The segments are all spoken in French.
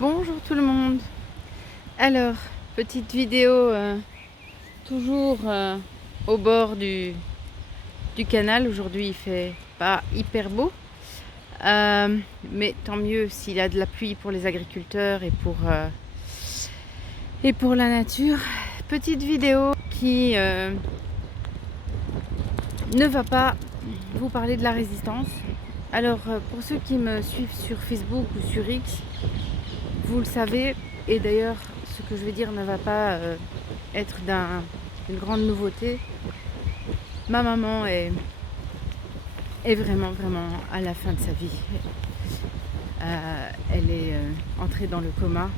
Bonjour tout le monde. Alors, petite vidéo toujours au bord du canal. Aujourd'hui il fait pas hyper beau, mais tant mieux s'il y a de la pluie pour les agriculteurs et pour la nature. Petite vidéo qui ne va pas vous parler de la résistance. Alors pour ceux qui me suivent sur Facebook ou sur X, vous le savez, et d'ailleurs ce que je vais dire ne va pas être d'une grande nouveauté. Ma maman est vraiment à la fin de sa vie. Elle est entrée dans le coma.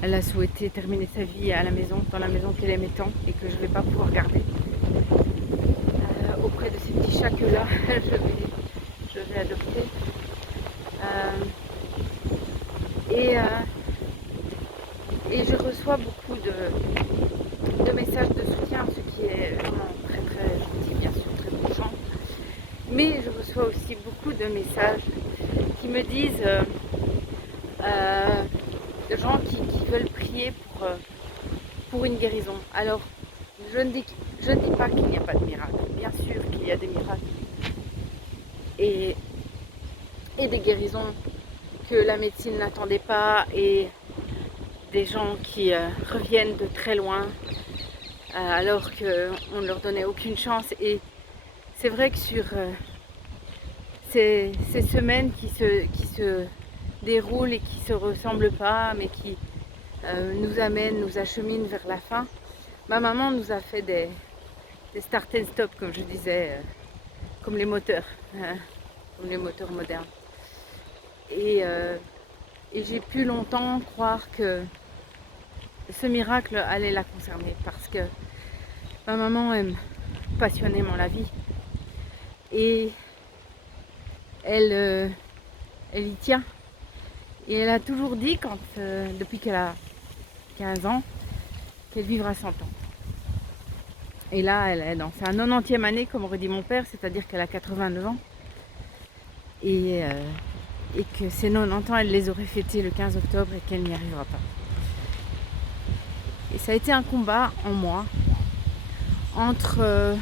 Elle a souhaité terminer sa vie à la maison, dans la maison qu'elle aimait tant et que je ne vais pas pouvoir garder. Auprès de ces petits chats que là, je vais adopter. Et je reçois beaucoup de messages de soutien, ce qui est vraiment très gentil, bien sûr, très touchant. Mais je reçois aussi beaucoup de messages qui me disent de gens qui veulent prier pour une guérison. Alors, je ne dis pas qu'il n'y a pas de miracle. Bien sûr qu'il y a des miracles et des guérisons que la médecine n'attendait pas, et des gens qui reviennent de très loin alors qu'on ne leur donnait aucune chance. Et c'est vrai que sur ces semaines qui se déroulent et qui ne se ressemblent pas, mais qui nous acheminent vers la fin, ma maman nous a fait des start and stop, comme je disais, comme les moteurs, comme les moteurs modernes. Et j'ai pu longtemps croire que ce miracle allait la concerner, parce que ma maman aime passionnément la vie et elle y tient. Et elle a toujours dit, depuis qu'elle a 15 ans, qu'elle vivra 100 ans. Et là, elle est dans sa 90e année, comme aurait dit mon père, c'est-à-dire qu'elle a 89 ans. Et que ses 90 ans, elle les aurait fêtés le 15 octobre et qu'elle n'y arrivera pas. Et ça a été un combat en moi entre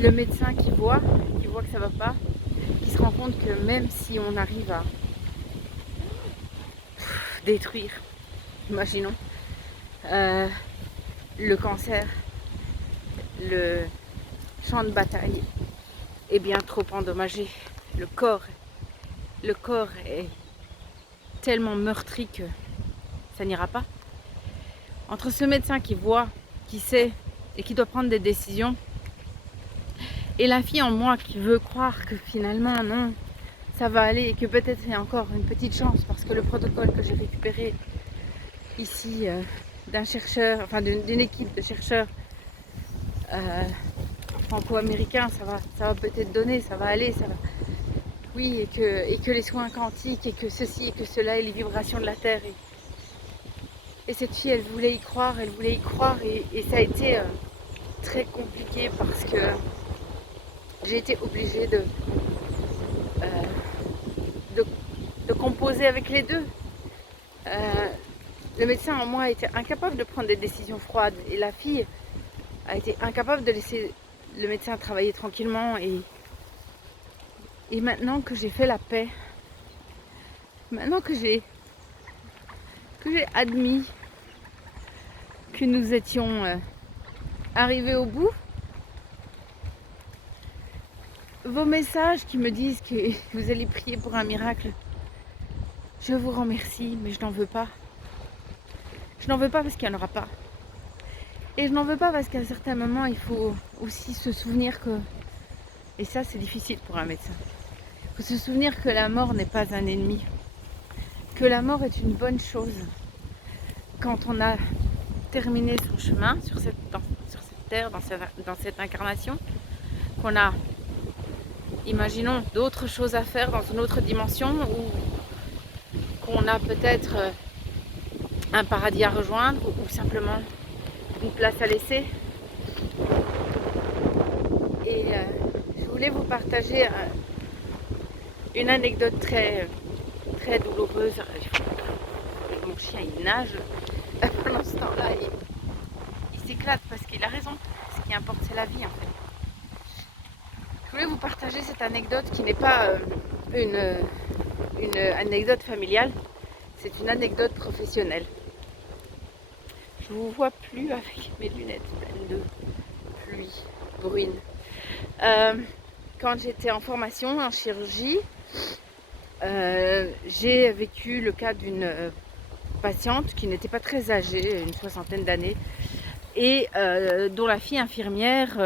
le médecin qui voit que ça va pas, qui se rend compte que même si on arrive à détruire, imaginons, le cancer, le champ de bataille est bien trop endommagé. Le corps est tellement meurtri que ça n'ira pas. Entre ce médecin qui voit, qui sait et qui doit prendre des décisions, et la fille en moi qui veut croire que finalement non, ça va aller, et que peut-être il y a encore une petite chance, parce que le protocole que j'ai récupéré ici d'un chercheur, enfin d'une équipe de chercheurs franco-américains, ça va peut-être donner, ça va aller, ça va. Oui, et que les soins quantiques, et que ceci, et que cela, et les vibrations de la Terre. Et cette fille, elle voulait y croire, et ça a été très compliqué, parce que j'ai été obligée de composer avec les deux. Le médecin en moi a été incapable de prendre des décisions froides, et la fille a été incapable de laisser le médecin travailler tranquillement. Et maintenant que j'ai fait la paix, maintenant que j'ai admis que nous étions arrivés au bout, vos messages qui me disent que vous allez prier pour un miracle, je vous remercie, mais je n'en veux pas. Je n'en veux pas parce qu'il n'y en aura pas. Et je n'en veux pas parce qu'à certains moments, il faut aussi se souvenir que, et ça c'est difficile pour un médecin, il faut se souvenir que la mort n'est pas un ennemi, que la mort est une bonne chose quand on a terminé son chemin sur cette terre, dans cette incarnation, qu'on a, imaginons, d'autres choses à faire dans une autre dimension, ou qu'on a peut-être un paradis à rejoindre, ou simplement une place à laisser. Et je voulais vous partager une anecdote très très douloureuse. Mon chien il nage. Pendant ce temps-là, il s'éclate parce qu'il a raison. Ce qui importe, c'est la vie en fait. Je voulais vous partager cette anecdote qui n'est pas une anecdote familiale, c'est une anecdote professionnelle. Je vous vois plus avec mes lunettes pleines de pluie, bruine. Quand j'étais en formation en chirurgie, j'ai vécu le cas d'une patiente qui n'était pas très âgée, une soixantaine d'années, et dont la fille infirmière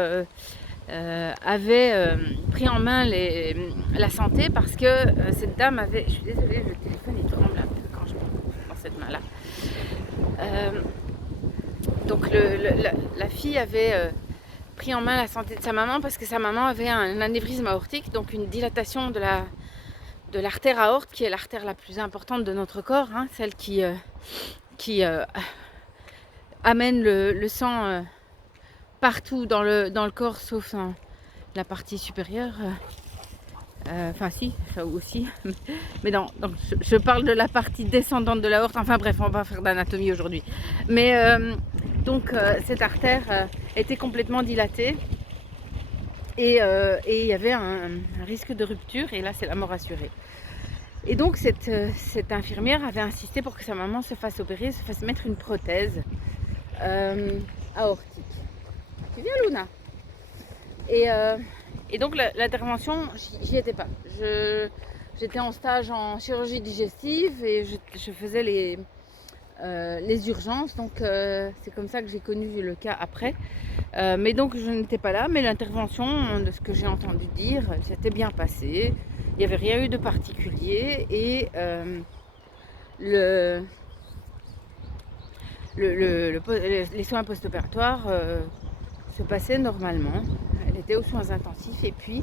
avait pris en main la santé parce que cette dame avait... Je suis désolée, le téléphone il tremble un peu quand je prends dans cette main-là. Donc la fille avait pris en main la santé de sa maman parce que sa maman avait un anévrisme aortique, donc une dilatation de l'artère aorte, qui est l'artère la plus importante de notre corps, hein, celle qui amène le sang partout dans le corps, sauf dans la partie supérieure. Enfin si, ça aussi. Mais non, donc je parle de la partie descendante de l'aorte. Enfin bref, on va faire d'anatomie aujourd'hui. Mais donc cette artère était complètement dilatée. Et il y avait un risque de rupture. Et là, c'est la mort assurée. Et donc cette infirmière avait insisté pour que sa maman se fasse opérer, se fasse mettre une prothèse aortique. Tu viens, Luna? Et donc l'intervention, j'y étais pas. J'étais en stage en chirurgie digestive et je faisais les urgences. Donc c'est comme ça que j'ai connu le cas après. Mais donc je n'étais pas là. Mais l'intervention, de ce que j'ai entendu dire, s'était bien passé. Il n'y avait rien eu de particulier. Et les soins post-opératoires se passaient normalement. Elle était aux soins intensifs et puis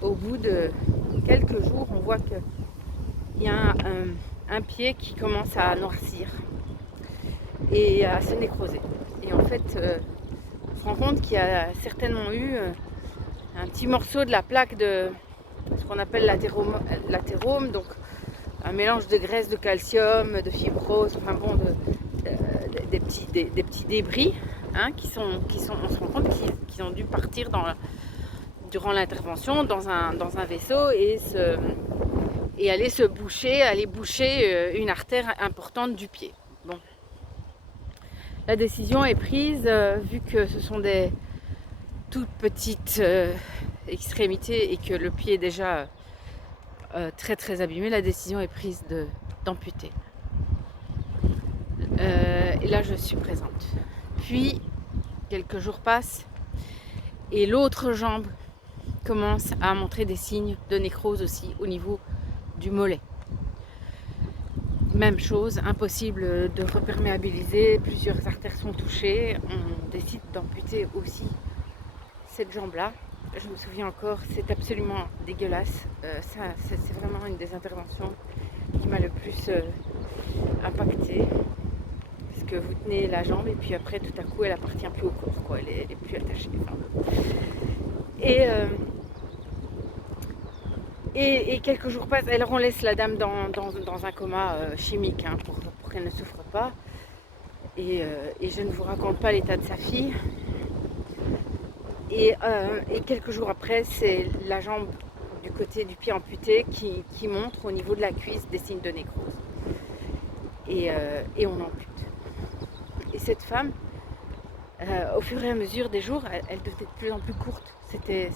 au bout de quelques jours, on voit qu'il y a un pied qui commence à noircir et à se nécroser. Et en fait, on se rend compte qu'il y a certainement eu un petit morceau de la plaque de ce qu'on appelle l'athérome, donc un mélange de graisse, de calcium, de fibrose, enfin bon, des petits débris, hein, on se rend compte qu'ils ont dû partir durant l'intervention dans un vaisseau et aller boucher une artère importante du pied. Bon. La décision est prise, vu que ce sont des toutes petites extrémités et que le pied est déjà très très abîmé, la décision est prise d'amputer. Et là je suis présente. Puis quelques jours passent et l'autre jambe commence à montrer des signes de nécrose aussi au niveau du mollet. Même chose, impossible de reperméabiliser, plusieurs artères sont touchées, on décide d'amputer aussi cette jambe-là. Je me souviens encore, c'est absolument dégueulasse. C'est vraiment une des interventions qui m'a le plus impactée. Parce que vous tenez la jambe et puis après tout à coup elle appartient plus au corps, quoi. Elle est plus attachée. Enfin, et quelques jours passent, alors on laisse la dame dans un coma chimique, hein, pour qu'elle ne souffre pas. Et je ne vous raconte pas l'état de sa fille. Et quelques jours après, c'est la jambe du côté du pied amputé qui montre au niveau de la cuisse des signes de nécrose. Et on ampute. Et cette femme, au fur et à mesure des jours, elle devenait de plus en plus courte. C'était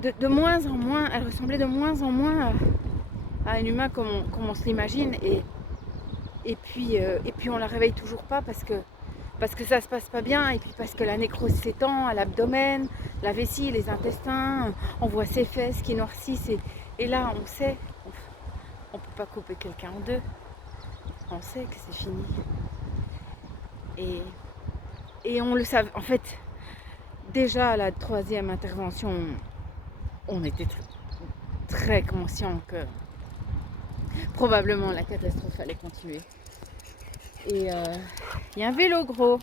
de moins en moins, elle ressemblait de moins en moins à un humain comme on se l'imagine. Et puis on la réveille toujours pas parce que ça se passe pas bien, et puis parce que la nécrose s'étend à l'abdomen, la vessie, les intestins, on voit ses fesses qui noircissent, et là on sait, on peut pas couper quelqu'un en deux, on sait que c'est fini. Et on le savait, en fait, déjà à la troisième intervention, on était très conscient que probablement la catastrophe allait continuer. Et il y a un vélo gros.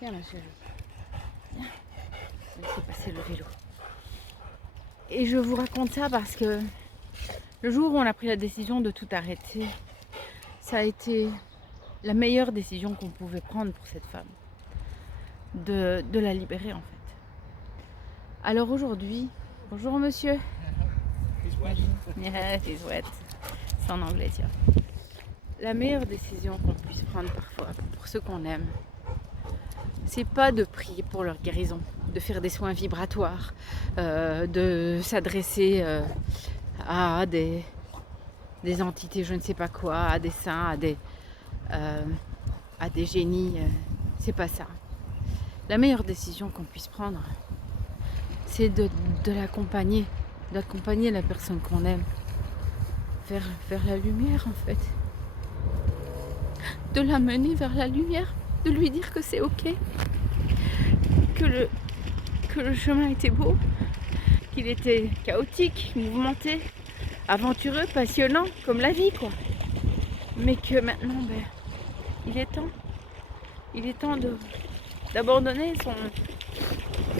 Viens ma chérie. Viens. Laissez passer le vélo. Et je vous raconte ça parce que Le jour où on a pris la décision de tout arrêter, ça a été la meilleure décision qu'on pouvait prendre pour cette femme, de la libérer en fait. Alors aujourd'hui, bonjour monsieur. He's wet. Yeah, he's wet. C'est en anglais, tiens. La meilleure décision qu'on puisse prendre parfois pour ceux qu'on aime, c'est pas de prier pour leur guérison, de faire des soins vibratoires, de s'adresser à des entités, je ne sais pas quoi, à des saints, à des génies. C'est pas ça. La meilleure décision qu'on puisse prendre, c'est de l'accompagner, d'accompagner la personne qu'on aime vers la lumière en fait. De la mener vers la lumière, de lui dire que c'est ok, que le chemin était beau, qu'il était chaotique, mouvementé, aventureux, passionnant, comme la vie quoi. Mais que maintenant, il est temps d'abandonner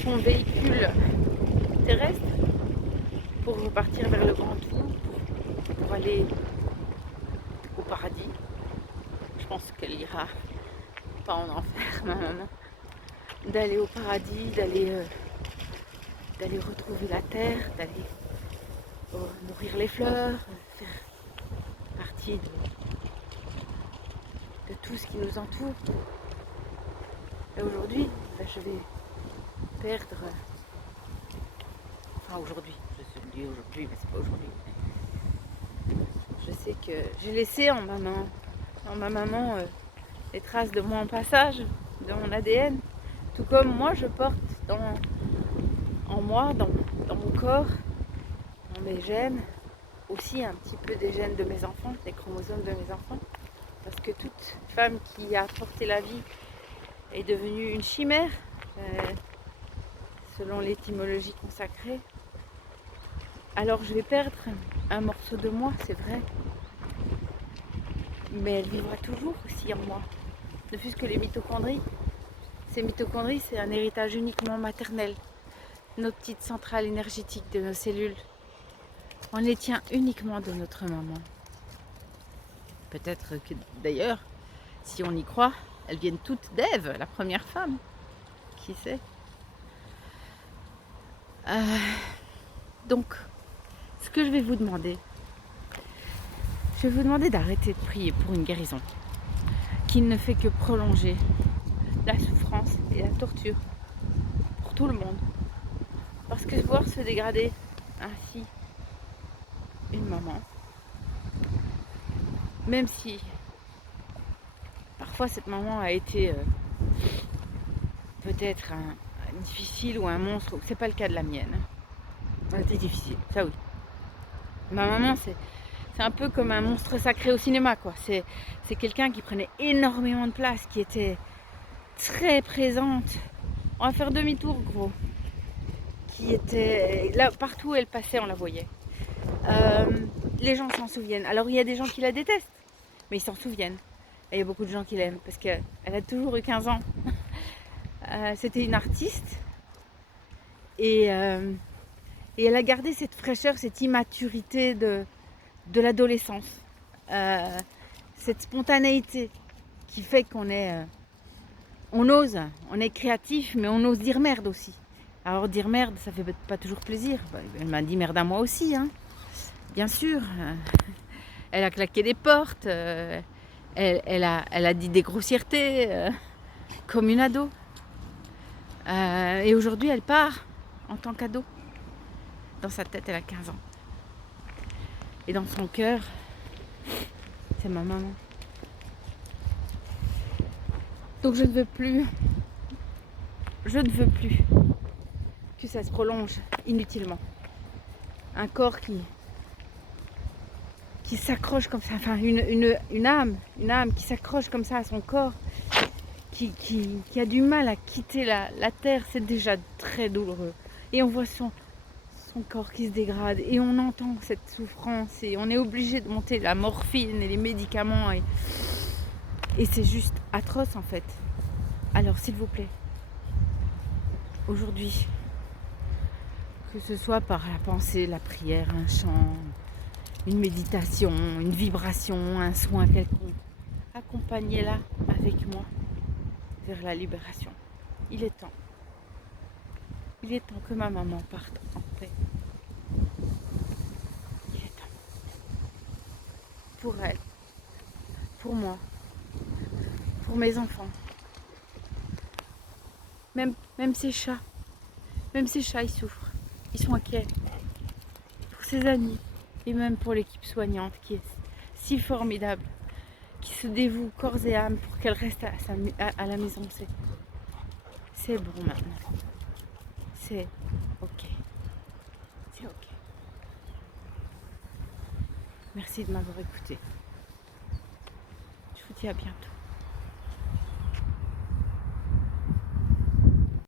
son véhicule terrestre pour repartir vers le grand tout, pour aller au paradis. Je pense qu'elle ira pas en enfer, ma maman. D'aller au paradis, d'aller retrouver la terre, d'aller nourrir les fleurs, faire partie de tout ce qui nous entoure. Et aujourd'hui, je vais perdre. Enfin aujourd'hui, je dis aujourd'hui, mais c'est pas aujourd'hui. Je sais que j'ai laissé en ma maman les traces de mon passage, de mon ADN, tout comme moi je porte en moi, dans mon corps, dans mes gènes, aussi un petit peu des gènes de mes enfants, des chromosomes de mes enfants, parce que toute femme qui a porté la vie est devenue une chimère, selon l'étymologie consacrée. Alors je vais perdre un morceau de moi, c'est vrai, mais elle vivra toujours aussi en moi. Ne fût-ce que les mitochondries. Ces mitochondries, c'est un héritage uniquement maternel. Nos petites centrales énergétiques de nos cellules, on les tient uniquement de notre maman. Peut-être que d'ailleurs, si on y croit, elles viennent toutes d'Ève, la première femme. Qui sait? Donc, ce que je vais vous demander, d'arrêter de prier pour une guérison qui ne fait que prolonger la souffrance et la torture pour tout le monde. Parce que voir se dégrader ainsi une maman, même si parfois cette maman a été peut-être difficile ou un monstre, c'est pas le cas de la mienne. Elle était difficile, ça oui. Ma maman, c'est un peu comme un monstre sacré au cinéma, quoi. C'est quelqu'un qui prenait énormément de place, qui était très présente. On va faire demi-tour, gros. Qui était là, partout où elle passait, on la voyait. Les gens s'en souviennent. Alors il y a des gens qui la détestent, mais ils s'en souviennent. Et il y a beaucoup de gens qui l'aiment parce qu'elle a toujours eu 15 ans. C'était une artiste et elle a gardé cette fraîcheur, cette immaturité de l'adolescence, cette spontanéité qui fait qu'on est, on ose, on est créatif, mais on ose dire merde aussi. Alors dire merde, ça fait pas toujours plaisir. Elle m'a dit merde à moi aussi, hein. Bien sûr. Elle a claqué des portes, elle a dit des grossièretés, comme une ado. Et aujourd'hui, elle part en tant qu'ado. Dans sa tête, elle a 15 ans. Et dans son cœur, c'est ma maman. Donc je ne veux plus que ça se prolonge inutilement. Un corps qui s'accroche comme ça, enfin une âme qui s'accroche comme ça à son corps, qui a du mal à quitter la terre, c'est déjà très douloureux. Et on voit son corps qui se dégrade et on entend cette souffrance et on est obligé de monter la morphine et les médicaments et c'est juste atroce en fait. Alors s'il vous plaît, aujourd'hui, que ce soit par la pensée, la prière, un chant, une méditation, une vibration, un soin quelconque. Accompagnez-la avec moi vers la libération. Il est temps. Il est temps que ma maman parte en paix. Il est temps. Pour elle, pour moi, pour mes enfants. Même ces chats. Même ces chats, ils souffrent. Ils sont inquiets. Pour ses amis. Et même pour l'équipe soignante qui est si formidable. Qui se dévoue corps et âme pour qu'elle reste à la maison. C'est bon maintenant. C'est ok. C'est ok. Merci de m'avoir écouté. Je vous dis à bientôt.